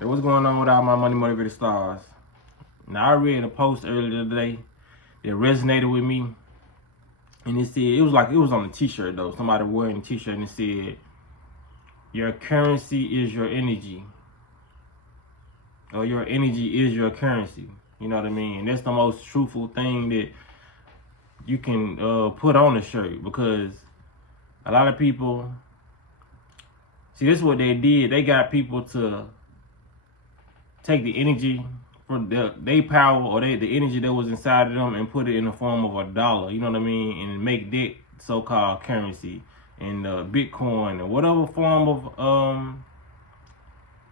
Hey, what's going on with all my money motivated stars? Now I read a post earlier today that resonated with me, and it said it was on a T-shirt though. Somebody wearing a T-shirt and it said, "Your currency is your energy, or your energy is your currency." You know what I mean? And that's the most truthful thing that you can put on a shirt, because a lot of people see this is what they did. They got people to take the energy from their power or the energy that was inside of them and put it in the form of a dollar, you know what I mean, and make that so-called currency, and Bitcoin or whatever form of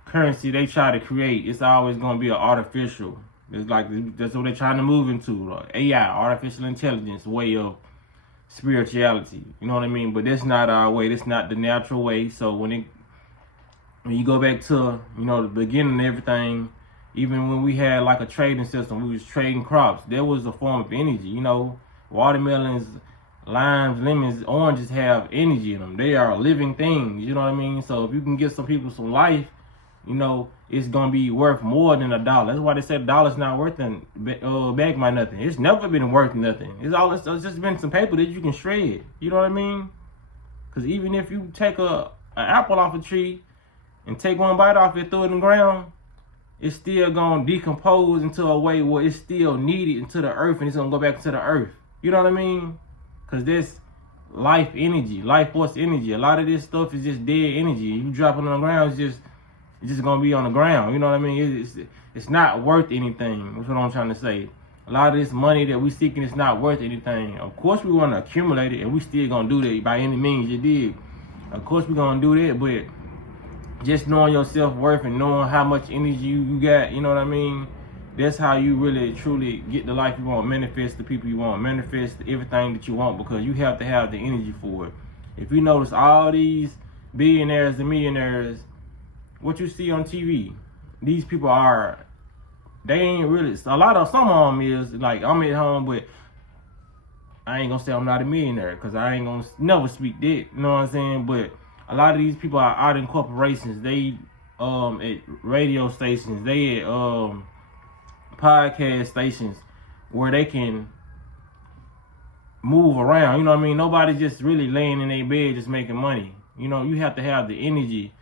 currency they try to create. It's always going to be an artificial. It's like that's what they're trying to move into, AI, artificial intelligence way of spirituality. You know what I mean? But that's not our way. That's not the natural way. So when you go back to, the beginning of everything, even when we had like a trading system, we was trading crops. There was a form of energy. Watermelons, limes, lemons, oranges have energy in them. They are living things. You know what I mean? So if you can give some people some life, it's gonna be worth more than $1. That's why they said $1's not worth back by nothing. It's never been worth nothing. It's just been some paper that you can shred. You know what I mean? Because even if you take an apple off a tree and take one bite off it, throw it in the ground, it's still gonna decompose into a way where it's still needed into the earth, and it's gonna go back to the earth. You know what I mean? Because this life energy, life force energy, a lot of this stuff is just dead energy. You drop it on the ground, it's just gonna be on the ground. You know what I mean? It's not worth anything. That's what I'm trying to say. A lot of this money that we seeking is not worth anything. Of course we want to accumulate it, and we still gonna do that by any means you did. Of course we gonna do that, but just knowing your self-worth and knowing how much energy you got, you know what I mean? That's how you really, truly get the life you want, manifest the people you want, manifest everything that you want, because you have to have the energy for it. If you notice all these billionaires and millionaires, what you see on TV, these people they ain't really, some of them is like, I'm at home, but I ain't gonna say I'm not a millionaire, because I ain't gonna never speak that, you know what I'm saying? But a lot of these people are out in corporations. They at radio stations. They at podcast stations where they can move around. You know what I mean? Nobody's just really laying in their bed just making money. You have to have the energy.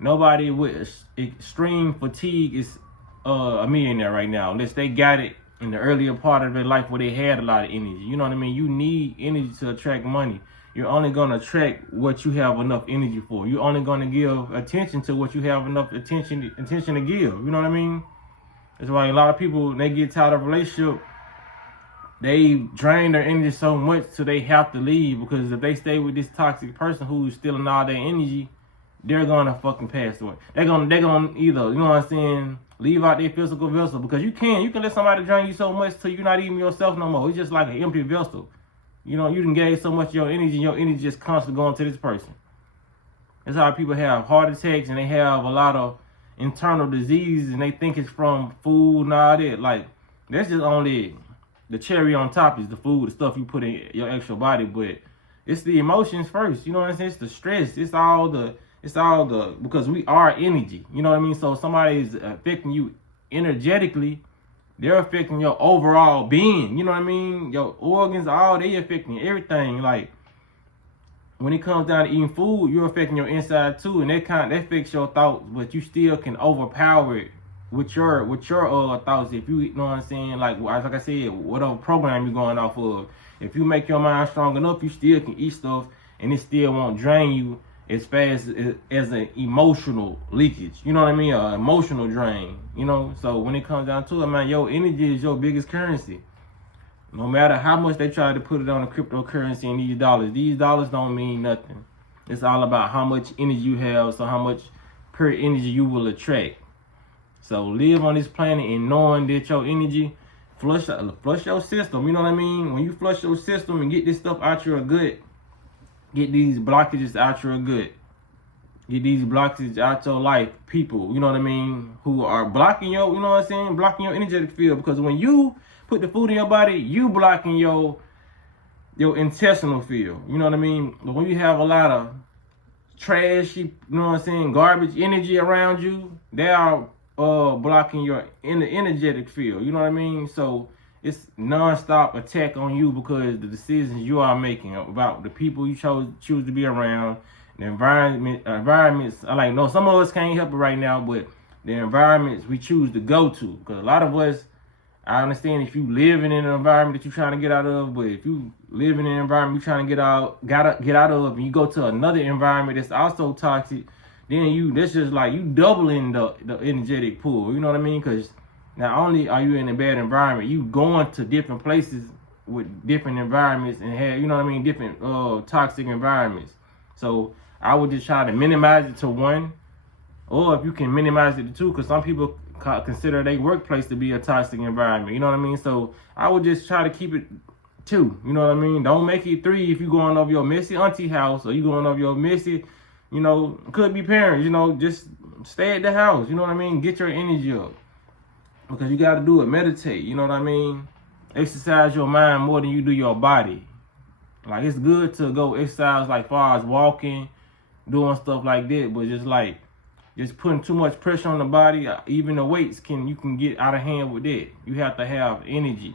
Nobody with extreme fatigue is a millionaire right now, unless they got it in the earlier part of their life where they had a lot of energy. You know what I mean? You need energy to attract money. You're only going to attract what you have enough energy for. You're only going to give attention to what you have enough attention to give. You know what I mean? That's why a lot of people, they get tired of a relationship, they drain their energy so much so they have to leave, because if they stay with this toxic person who's stealing all their energy, they're going to fucking pass away. They're going to either, you know what I'm saying, leave out their physical vessel, because you can let somebody drain you so much till you're not even yourself no more. It's just like an empty vessel. You done gave so much of your energy, and your energy just constantly going to this person. That's how people have heart attacks, and they have a lot of internal diseases, and they think it's from food and all that. Like, that's just only the cherry on top, is the food, the stuff you put in your actual body. But it's the emotions first. You know what I'm saying? It's the stress. It's all the because we are energy. You know what I mean? So if somebody is affecting you energetically, they're affecting your overall being. You know what I mean? Your organs, they affecting everything. Like, when it comes down to eating food, you're affecting your inside too, and that affects your thoughts, but you still can overpower it with your thoughts. If you know what I'm saying, like I said, whatever program you're going off of, if you make your mind strong enough, you still can eat stuff, and it still won't drain you as fast as an emotional leakage. You know what I mean? An emotional drain. So when it comes down to it, man, your energy is your biggest currency. No matter how much they try to put it on a cryptocurrency and these dollars don't mean nothing. It's all about how much energy you have, so how much pure energy you will attract. So live on this planet and knowing that your energy, flush your system. You know what I mean? When you flush your system and get this stuff out your gut, get these blockages out your gut. Get these blockages out your life. People, you know what I mean, who are blocking your, blocking your energetic field. Because when you put the food in your body, you blocking your intestinal field. You know what I mean? But when you have a lot of trashy, garbage energy around you, they are blocking your energetic field. You know what I mean? So it's non-stop attack on you because the decisions you are making about the people you choose to be around, the environments. I like no, some of us can't help it right now, but the environments we choose to go to, because a lot of us, I understand if you living in an environment that you're trying to get out of, but if you live in an environment you're trying to get out of, and you go to another environment that's also toxic, then that's just like you doubling the energetic pool. You know what I mean? Because not only are you in a bad environment, you going to different places with different environments and have, you know what I mean, different toxic environments. So I would just try to minimize it to one, or if you can minimize it to two, because some people consider their workplace to be a toxic environment. You know what I mean? So I would just try to keep it two. You know what I mean? Don't make it three if you going over your messy auntie house, or you going over your messy, you know, could be parents. You know, just stay at the house. You know what I mean? Get your energy up, because you got to do it. Meditate. You know what I mean? Exercise your mind more than you do your body. Like, it's good to go exercise, like far as walking, doing stuff like that, but just putting too much pressure on the body, even the weights you can get out of hand with that. You have to have energy.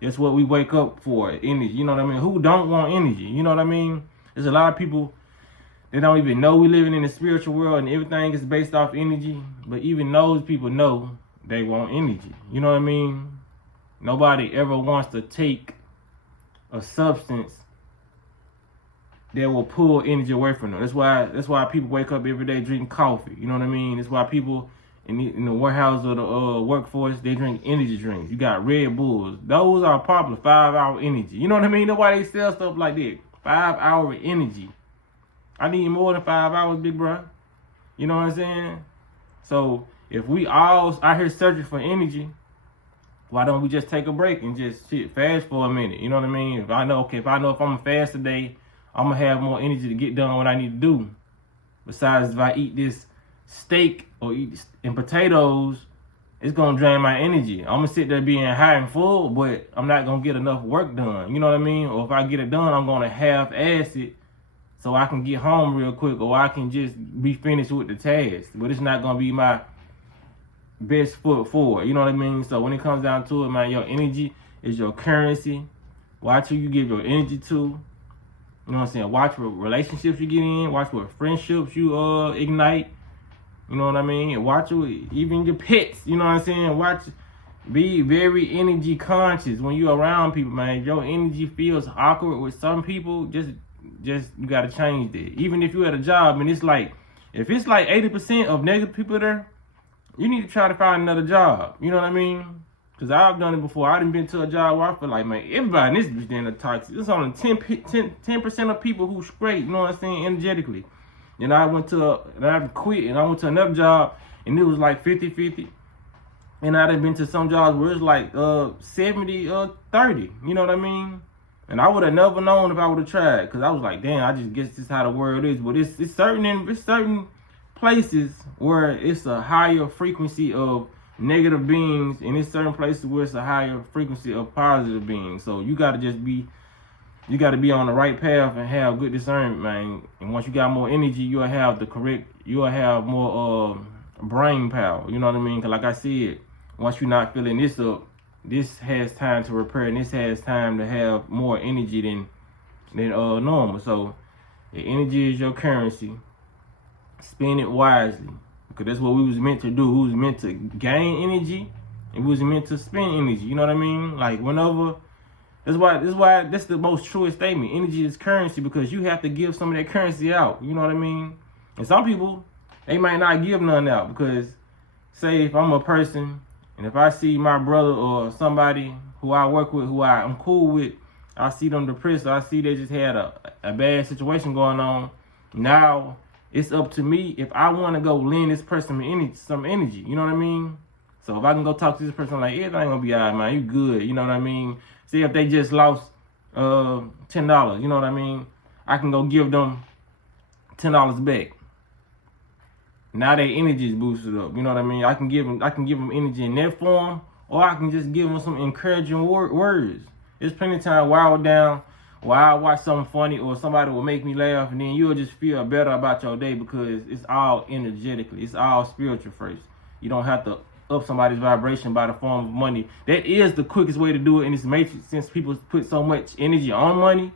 That's what we wake up for, energy. You know what I mean? Who don't want energy? You know what I mean? There's a lot of people, they don't even know we living in the spiritual world and everything is based off energy. But even those people know they want energy. You know what I mean? Nobody ever wants to take a substance that will pull energy away from them. That's why people wake up every day drinking coffee. You know what I mean? That's why people in the warehouse or the workforce, they drink energy drinks. You got Red Bulls. Those are popular, 5-hour energy. You know what I mean? That's why they sell stuff like that. 5-hour energy. I need more than 5 hours, big bro. You know what I'm saying? So if we all out here searching for energy, why don't we just take a break and just fast for a minute? You know what I mean? If I know if I'm gonna fast today, I'm gonna have more energy to get done what I need to do. Besides, if I eat this steak or eat and potatoes, it's gonna drain my energy. I'm gonna sit there being high and full, but I'm not gonna get enough work done. You know what I mean? Or if I get it done, I'm gonna half-ass it so I can get home real quick, or I can just be finished with the task. But it's not gonna be my best foot forward. You know what I mean? So when it comes down to it, man, your energy is your currency. Watch who you give your energy to. You know what I'm saying? Watch what relationships you get in. Watch what friendships you ignite. You know what I mean? And watch even your pets. You know what I'm saying? Be very energy conscious when you're around people, man. If your energy feels awkward with some people, just you gotta change that. Even if you at a job and if it's like 80% of negative people there, you need to try to find another job. You know what I mean? Because I've done it before. I done been to a job where I feel like, man, everybody in this bitch damn toxic. There's only 10% of people who straight, you know what I'm saying, energetically. And I quit and I went to another job and it was like 50-50. And I done been to some jobs where it's like 70-30. You know what I mean? And I would have never known if I would have tried, because I was like, damn, I just guess this is how the world is. But it's certain places where it's a higher frequency of negative beings, and it's certain places where it's a higher frequency of positive beings. So you gotta be on the right path and have good discernment, man. And once you got more energy, you'll have more brain power. You know what I mean? Because like I said, once you're not filling this up, this has time to repair, and this has time to have more energy than normal. So the energy is your currency. Spend it wisely, because that's what we was meant to do. We was meant to gain energy, and we was meant to spend energy. You know what I mean? Like whenever, that's the most truest statement. Energy is currency, because you have to give some of that currency out. You know what I mean? And some people, they might not give none out, because say if I'm a person and if I see my brother or somebody who I work with, who I'm cool with, I see them depressed, or I see they just had a bad situation going on. Now it's up to me if I want to go lend this person some energy. You know what I mean? So if I can go talk to this person like, everything gonna be all right, man, you good. You know what I mean? See if they just lost $10. You know what I mean? I can go give them $10 back. Now their energy is boosted up. You know what I mean? I can give them energy in that form, or I can just give them some encouraging words. There's plenty of time while we're down, or I'll watch something funny, or somebody will make me laugh, and then you'll just feel better about your day because it's all energetically. It's all spiritual first. You don't have to up somebody's vibration by the form of money. That is the quickest way to do it in this matrix, since people put so much energy on money.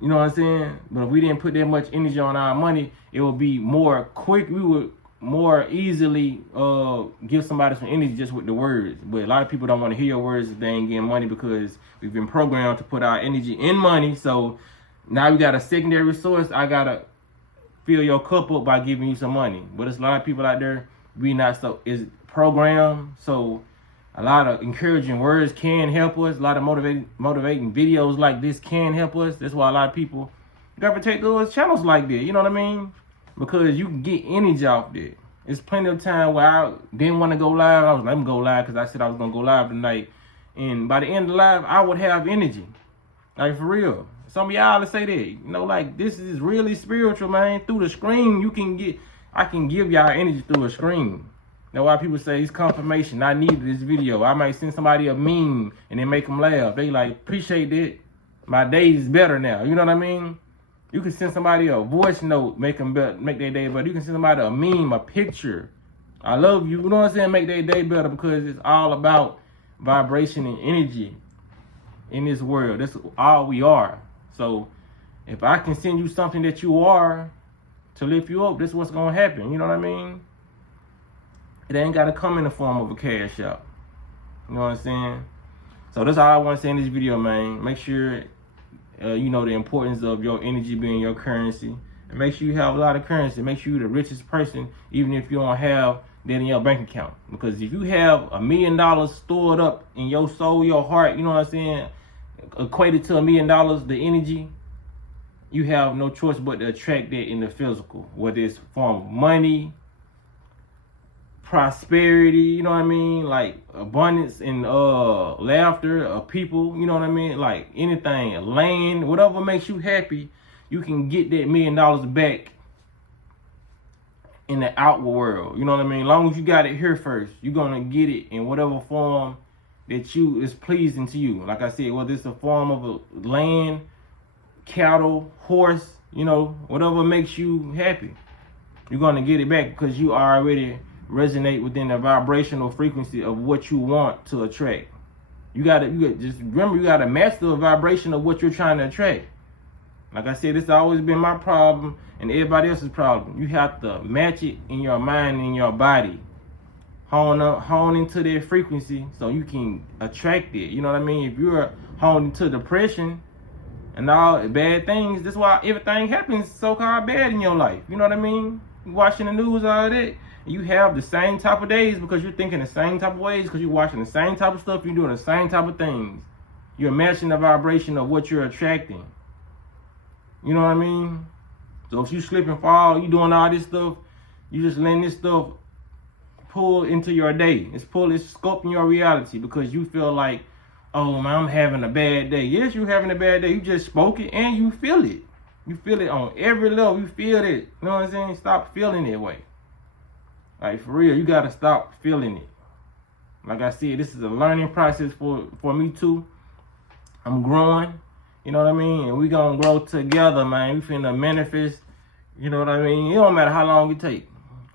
You know what I'm saying? But if we didn't put that much energy on our money, it would be more quick. We would more easily give somebody some energy just with the words. But a lot of people don't want to hear your words if they ain't getting money, because we've been programmed to put our energy in money. So now we got a secondary source. I gotta fill your cup up by giving you some money. But there's a lot of people out there, we not so is programmed. So a lot of encouraging words can help us. A lot of motivating videos like this can help us. That's why a lot of people gravitate those channels like that. You know what I mean? Because you can get energy off there. It's plenty of time where I didn't want to go live. I was like, let me go live because I said I was going to go live tonight. And by the end of the live, I would have energy. Like, for real. Some of y'all say that. You know, like, this is really spiritual, man. Through the screen, I can give y'all energy through a screen. That's why people say it's confirmation. I needed this video. I might send somebody a meme and then make them laugh. They like, appreciate that. My day is better now. You know what I mean? You can send somebody a voice note, make their day better. You can send somebody a meme, a picture. I love you. You know what I'm saying? Make their day better, because it's all about vibration and energy in this world. That's all we are. So if I can send you something that you are to lift you up, this is what's going to happen. You know what I mean? It ain't got to come in the form of a cash out. You know what I'm saying? So that's all I want to say in this video, man. Make sure you know the importance of your energy being your currency. And make sure you have a lot of currency. Make sure you're the richest person, even if you don't have that in your bank account. Because if you have $1 million stored up in your soul, your heart, you know what I'm saying, equated to $1 million, the energy, you have no choice but to attract that in the physical. Whether it's from money, prosperity, you know what I mean, like abundance and laughter, people, you know what I mean, like anything, land, whatever makes you happy, you can get that $1 million back in the outward world. You know what I mean? As long as you got it here first, you're gonna get it in whatever form that is pleasing to you. Like I said, whether it's the form of a land, cattle, horse, you know, whatever makes you happy, you're gonna get it back, because you already resonate within the vibrational frequency of what you want to attract. You gotta just remember, you gotta match the vibration of what you're trying to attract. Like I said, this has always been my problem and everybody else's problem. You have to match it in your mind and in your body. Hone into that frequency so you can attract it. You know what I mean? If you're honed into depression and all bad things, that's why everything happens so-called bad in your life. You know what I mean? You watching the news, all that. You have the same type of days because you're thinking the same type of ways, because you're watching the same type of stuff, you're doing the same type of things. You're matching the vibration of what you're attracting. You know what I mean? So if you slip and fall, you doing all this stuff, you just letting this stuff pull into your day. It's sculpting your reality, because you feel like, oh man, I'm having a bad day. Yes, you're having a bad day. You just spoke it and you feel it. You feel it on every level. You feel it. You know what I'm saying? Stop feeling that way. Like, for real, you gotta stop feeling it. Like I said, this is a learning process for me too. I'm growing, you know what I mean? And we gonna grow together, man. We finna manifest, you know what I mean? It don't matter how long it take.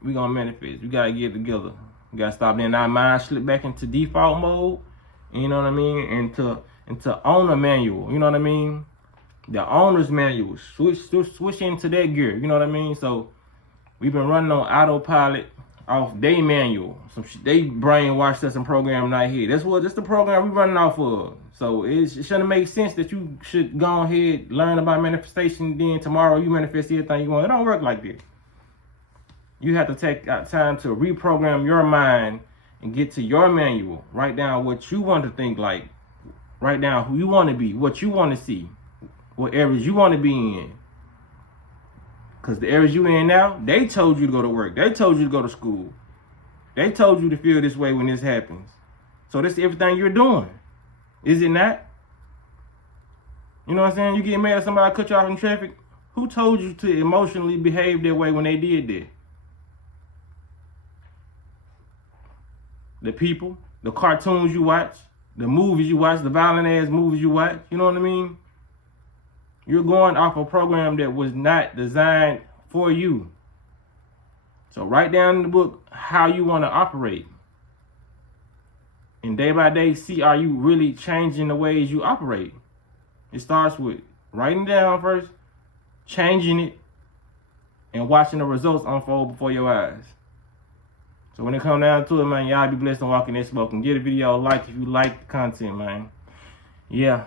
We gonna manifest. We gotta get together. We gotta stop letting our mind slip back into default mode, you know what I mean? Into owner manual, you know what I mean? The owner's manual. Switch into that gear, you know what I mean? So we've been running on autopilot off they manual. They brainwashed us and programmed right here. That's the program we running off of. So it shouldn't make sense that you should go ahead, learn about manifestation, then tomorrow you manifest everything you want. It don't work like that. You have to take time to reprogram your mind and get to your manual. Write down what you want to think like. Write down who you want to be, what you want to see, what areas you want to be in. Because the areas you in now, they told you to go to work. They told you to go to school. They told you to feel this way when this happens. So that's everything you're doing. Is it not? You know what I'm saying? You get mad at somebody cut you off in traffic. Who told you to emotionally behave that way when they did that? The people, the cartoons you watch, the movies you watch, the violent ass movies you watch. You know what I mean? You're going off a program that was not designed for you. So write down in the book how you want to operate. And day by day, see, are you really changing the ways you operate? It starts with writing down first, changing it, and watching the results unfold before your eyes. So when it comes down to it, man, y'all be blessed and walking this smoke. And give the video a like if you like the content, man. Yeah.